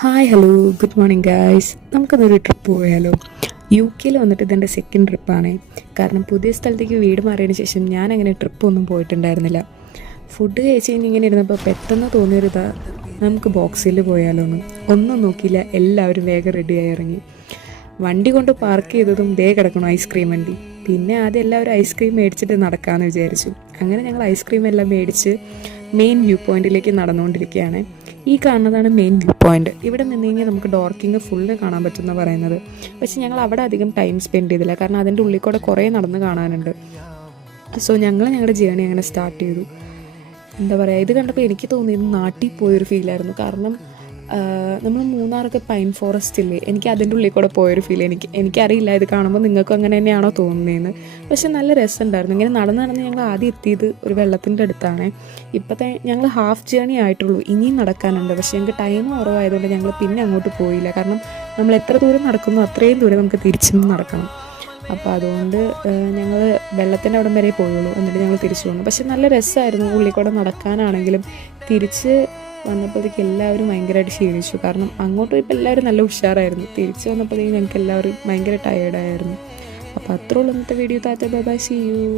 Hi hello good morning guys. നമുക്കതൊരു trip പോയാലോ? UK വന്നിട്ട് ഇതെൻ്റെ സെക്കൻഡ് ട്രിപ്പാണ്. കാരണം പുതിയ സ്ഥലത്തേക്ക് വീട് മാറിയതിന് ശേഷം ഞാൻ അങ്ങനെ ട്രിപ്പൊന്നും പോയിട്ടുണ്ടായിരുന്നില്ല. ഫുഡ് കഴിച്ച് കഴിഞ്ഞ് ഇങ്ങനെ ഇരുന്നപ്പോൾ പെട്ടെന്ന് തോന്നിയൊരിതാ, നമുക്ക് ബോക്സിൽ പോയാലോ എന്ന്. ഒന്നും നോക്കിയില്ല, എല്ലാവരും വേഗം റെഡിയായി ഇറങ്ങി. വണ്ടി കൊണ്ട് പാർക്ക് ചെയ്തതും ദേ കിടക്കണം ഐസ്ക്രീം വണ്ടി. പിന്നെ ആദ്യം എല്ലാവരും ഐസ്ക്രീം മേടിച്ചിട്ട് നടക്കാമെന്ന് വിചാരിച്ചു. അങ്ങനെ ഞങ്ങൾ ഐസ്ക്രീം എല്ലാം മേടിച്ച് മെയിൻ വ്യൂ പോയിന്റിലേക്ക് നടന്നുകൊണ്ടിരിക്കുകയാണ്. ഈ കാണുന്നതാണ് മെയിൻ വ്യൂ പോയിന്റ്. ഇവിടെ നിന്ന് കഴിഞ്ഞാൽ നമുക്ക് ഡോർക്കിങ് ഫുള്ള് കാണാൻ പറ്റുമെന്ന് പറയുന്നത്. പക്ഷെ ഞങ്ങൾ അവിടെ അധികം ടൈം സ്പെൻഡ് ചെയ്തില്ല, കാരണം അതിൻ്റെ ഉള്ളിൽ കൂടെ കുറേ നടന്ന് കാണാനുണ്ട്. സോ ഞങ്ങളുടെ ജേണി അങ്ങനെ സ്റ്റാർട്ട് ചെയ്തു. എന്താ പറയുക, ഇത് കണ്ടപ്പോൾ എനിക്ക് തോന്നിയത് നാട്ടിൽ പോയൊരു ഫീലായിരുന്നു. കാരണം നമ്മൾ മൂന്നാറൊക്കെ പൈൻ ഫോറസ്റ്റ് ഇല്ലേ, എനിക്ക് അതിൻ്റെ ഉള്ളിൽ കൂടെ പോയൊരു ഫീൽ. എനിക്കറിയില്ല ഇത് കാണുമ്പോൾ നിങ്ങൾക്കും അങ്ങനെ തന്നെയാണോ തോന്നുന്നതെന്ന്. പക്ഷെ നല്ല രസമുണ്ടായിരുന്നു. ഇങ്ങനെ നടന്ന് ഞങ്ങൾ ആദ്യം എത്തിയത് ഒരു വെള്ളത്തിൻ്റെ അടുത്താണ്. ഇപ്പോഴത്തെ ഞങ്ങൾ ഹാഫ് ജേണി ആയിട്ടുള്ളൂ, ഇനിയും നടക്കാനുണ്ട്. പക്ഷേ ഞങ്ങൾക്ക് ടൈം കുറവായതുകൊണ്ട് ഞങ്ങൾ പിന്നെ അങ്ങോട്ട് പോയില്ല. കാരണം നമ്മൾ എത്ര ദൂരം നടക്കുന്നു അത്രയും ദൂരം നമുക്ക് തിരിച്ചും നടക്കണം. അപ്പോൾ അതുകൊണ്ട് ഞങ്ങൾ വെള്ളത്തിൻ്റെ അവിടം വരെ പോയുള്ളൂ, എന്നിട്ട് ഞങ്ങൾ തിരിച്ചു വന്നു. പക്ഷെ നല്ല രസമായിരുന്നു. ഉള്ളിൽ കൂടെ നടക്കാനാണെങ്കിലും തിരിച്ച് വന്നപ്പോഴത്തേക്ക് എല്ലാവരും ഭയങ്കരമായിട്ട് ക്ഷീണിച്ചു. കാരണം അങ്ങോട്ട് പോയപ്പോൾ എല്ലാവരും നല്ല ഉഷാറായിരുന്നു. തിരിച്ച് വന്നപ്പോഴത്തേക്കും ഞങ്ങൾക്ക് എല്ലാവരും ഭയങ്കര ടയേർഡായിരുന്നു. അപ്പോൾ അത്രേ ഉള്ളൂ ഇന്നത്തെ വീഡിയോ. താത്ത ബൈ ബൈ, സീ യു.